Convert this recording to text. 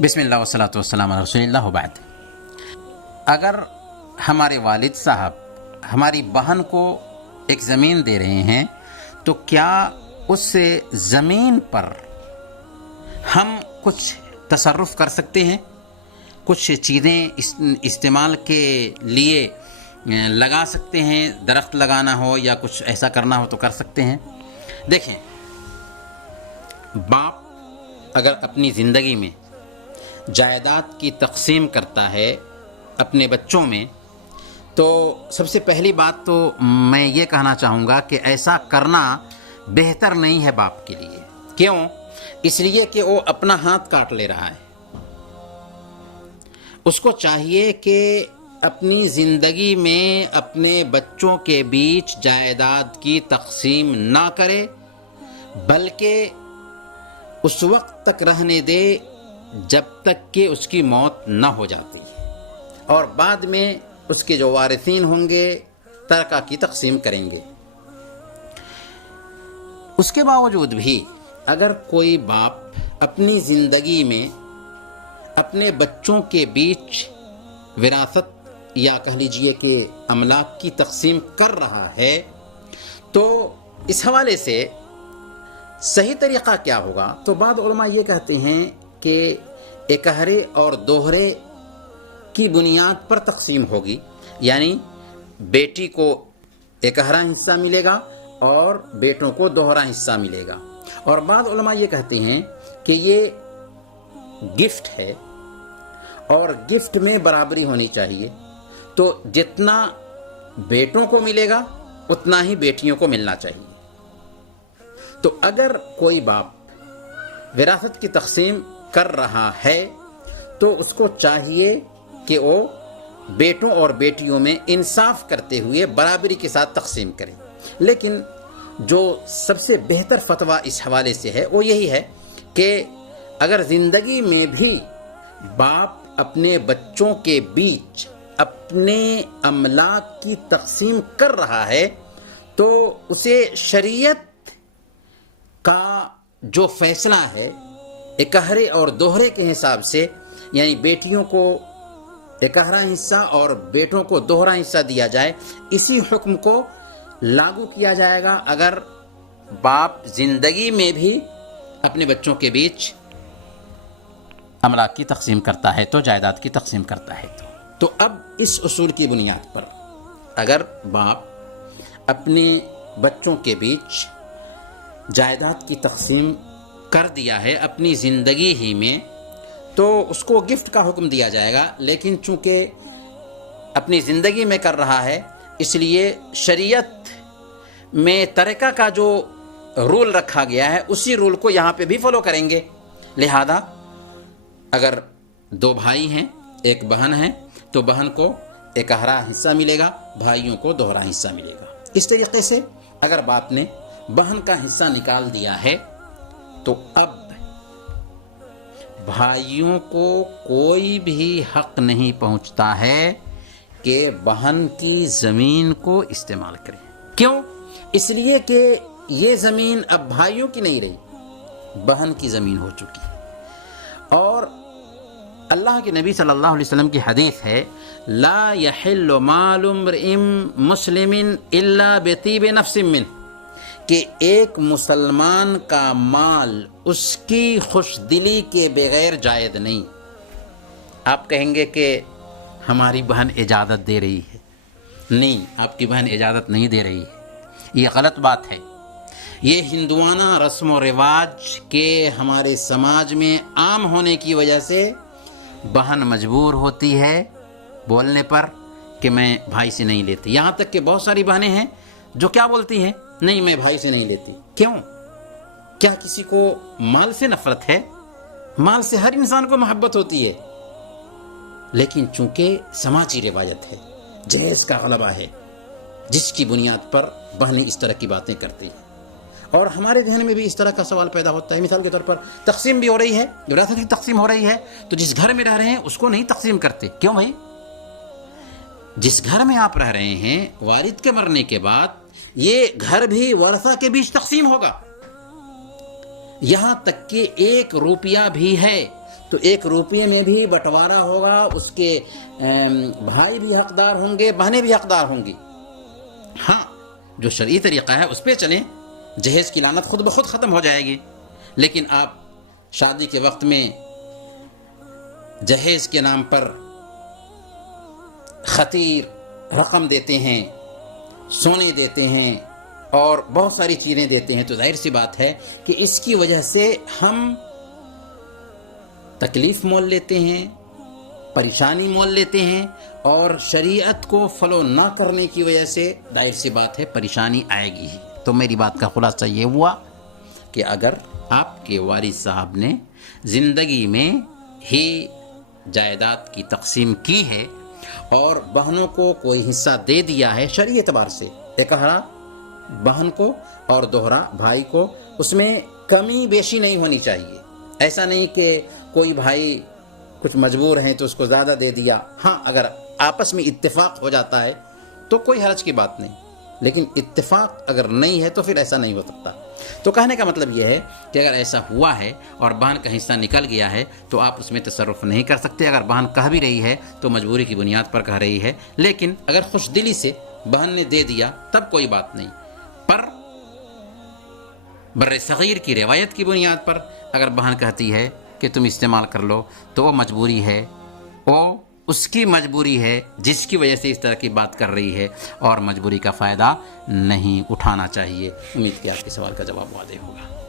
بسم اللہ والصلاۃ والسلام علی رسول اللہ بعد۔ اگر ہمارے والد صاحب ہماری بہن کو ایک زمین دے رہے ہیں تو کیا اس زمین پر ہم کچھ تصرف کر سکتے ہیں؟ کچھ چیزیں استعمال کے لیے لگا سکتے ہیں؟ درخت لگانا ہو یا کچھ ایسا کرنا ہو تو کر سکتے ہیں۔ دیکھیں، باپ اگر اپنی زندگی میں جائیداد کی تقسیم کرتا ہے اپنے بچوں میں، تو سب سے پہلی بات تو میں یہ کہنا چاہوں گا کہ ایسا کرنا بہتر نہیں ہے باپ کے لیے۔ کیوں؟ اس لیے کہ وہ اپنا ہاتھ کاٹ لے رہا ہے۔ اس کو چاہیے کہ اپنی زندگی میں اپنے بچوں کے بیچ جائیداد کی تقسیم نہ کرے، بلکہ اس وقت تک رہنے دے جب تک کہ اس کی موت نہ ہو جاتی، اور بعد میں اس کے جو وارثین ہوں گے ترکہ کی تقسیم کریں گے۔ اس کے باوجود بھی اگر کوئی باپ اپنی زندگی میں اپنے بچوں کے بیچ وراثت یا کہہ لیجئے کہ املاک کی تقسیم کر رہا ہے، تو اس حوالے سے صحیح طریقہ کیا ہوگا؟ تو بعض علماء یہ کہتے ہیں کہ اکہرے اور دوہرے کی بنیاد پر تقسیم ہوگی، یعنی بیٹی کو اکہرا حصہ ملے گا اور بیٹوں کو دوہرا حصہ ملے گا۔ اور بعض علماء یہ کہتے ہیں کہ یہ گفٹ ہے اور گفٹ میں برابری ہونی چاہیے، تو جتنا بیٹوں کو ملے گا اتنا ہی بیٹیوں کو ملنا چاہیے۔ تو اگر کوئی باپ وراثت کی تقسیم کر رہا ہے تو اس کو چاہیے کہ وہ بیٹوں اور بیٹیوں میں انصاف کرتے ہوئے برابری کے ساتھ تقسیم کرے۔ لیکن جو سب سے بہتر فتویٰ اس حوالے سے ہے وہ یہی ہے کہ اگر زندگی میں بھی باپ اپنے بچوں کے بیچ اپنے املاک کی تقسیم کر رہا ہے تو اسے شریعت کا جو فیصلہ ہے اکہرے اور دوہرے کے حساب سے، یعنی بیٹیوں کو اکہرا حصہ اور بیٹوں کو دوہرا حصہ دیا جائے، اسی حکم کو لاگو کیا جائے گا اگر باپ زندگی میں بھی اپنے بچوں کے بیچ املاک کی تقسیم کرتا ہے، تو جائیداد کی تقسیم کرتا ہے۔ تو اب اس اصول کی بنیاد پر اگر باپ اپنے بچوں کے بیچ جائیداد کی تقسیم کر دیا ہے اپنی زندگی ہی میں، تو اس کو گفٹ کا حکم دیا جائے گا، لیکن چونکہ اپنی زندگی میں کر رہا ہے اس لیے شریعت میں ترکہ کا جو رول رکھا گیا ہے اسی رول کو یہاں پہ بھی فالو کریں گے۔ لہذا اگر دو بھائی ہیں ایک بہن ہے تو بہن کو اکہرا حصہ ملے گا، بھائیوں کو دوہرا حصہ ملے گا۔ اس طریقے سے اگر باپ نے بہن کا حصہ نکال دیا ہے تو اب بھائیوں کو کوئی بھی حق نہیں پہنچتا ہے کہ بہن کی زمین کو استعمال کریں۔ کیوں؟ اس لیے کہ یہ زمین اب بھائیوں کی نہیں رہی، بہن کی زمین ہو چکی۔ اور اللہ کے نبی صلی اللہ علیہ وسلم کی حدیث ہے، لا يحل مال امرئ مسلم الا بطیب نفس منہ، کہ ایک مسلمان کا مال اس کی خوش دلی کے بغیر جائز نہیں۔ آپ کہیں گے کہ ہماری بہن اجازت دے رہی ہے۔ نہیں، آپ کی بہن اجازت نہیں دے رہی ہے، یہ غلط بات ہے۔ یہ ہندوانہ رسم و رواج کے ہمارے سماج میں عام ہونے کی وجہ سے بہن مجبور ہوتی ہے بولنے پر کہ میں بھائی سے نہیں لیتی۔ یہاں تک کہ بہت ساری بہنیں ہیں جو کیا بولتی ہیں، نہیں میں بھائی سے نہیں لیتی۔ کیوں؟ کیا کسی کو مال سے نفرت ہے؟ مال سے ہر انسان کو محبت ہوتی ہے، لیکن چونکہ سماجی روایت ہے، جہیز کا غلبہ ہے، جس کی بنیاد پر بہنیں اس طرح کی باتیں کرتی ہیں۔ اور ہمارے ذہن میں بھی اس طرح کا سوال پیدا ہوتا ہے۔ مثال کے طور پر تقسیم بھی ہو رہی ہے، وراثت کی تقسیم ہو رہی ہے، تو جس گھر میں رہ رہے ہیں اس کو نہیں تقسیم کرتے۔ کیوں بھائی؟ جس گھر میں آپ رہ رہے ہیں والد کے مرنے کے بعد یہ گھر بھی ورثہ کے بیچ تقسیم ہوگا، یہاں تک کہ 1 روپیہ بھی ہے تو 1 روپے میں بھی بٹوارا ہوگا، اس کے بھائی بھی حقدار ہوں گے، بہنیں بھی حقدار ہوں گی۔ ہاں جو شرعی طریقہ ہے اس پہ چلیں، جہیز کی لعنت خود بخود ختم ہو جائے گی۔ لیکن آپ شادی کے وقت میں جہیز کے نام پر خطیر رقم دیتے ہیں، سونے دیتے ہیں اور بہت ساری چیزیں دیتے ہیں، تو ظاہر سی بات ہے کہ اس کی وجہ سے ہم تکلیف مول لیتے ہیں، پریشانی مول لیتے ہیں، اور شریعت کو فالو نہ کرنے کی وجہ سے ظاہر سی بات ہے پریشانی آئے گی ہی۔ تو میری بات کا خلاصہ یہ ہوا کہ اگر آپ کے والد صاحب نے زندگی میں ہی جائیداد کی تقسیم کی ہے اور بہنوں کو کوئی حصہ دے دیا ہے شرعی اعتبار سے، اکہرا بہن کو اور دوہرا بھائی کو، اس میں کمی بیشی نہیں ہونی چاہیے۔ ایسا نہیں کہ کوئی بھائی کچھ مجبور ہیں تو اس کو زیادہ دے دیا۔ ہاں اگر آپس میں اتفاق ہو جاتا ہے تو کوئی حرج کی بات نہیں، لیکن اتفاق اگر نہیں ہے تو پھر ایسا نہیں ہو سکتا۔ تو کہنے کا مطلب یہ ہے کہ اگر ایسا ہوا ہے اور بہن کا حصہ نکل گیا ہے تو آپ اس میں تصرف نہیں کر سکتے۔ اگر بہن کہہ بھی رہی ہے تو مجبوری کی بنیاد پر کہہ رہی ہے، لیکن اگر خوش دلی سے بہن نے دے دیا تب کوئی بات نہیں۔ پر بر صغیر کی روایت کی بنیاد پر اگر بہن کہتی ہے کہ تم استعمال کر لو تو وہ مجبوری ہے، وہ اس کی مجبوری ہے جس کی وجہ سے اس طرح کی بات کر رہی ہے، اور مجبوری کا فائدہ نہیں اٹھانا چاہیے۔ امید کہ آپ کے سوال کا جواب واضح ہوگا۔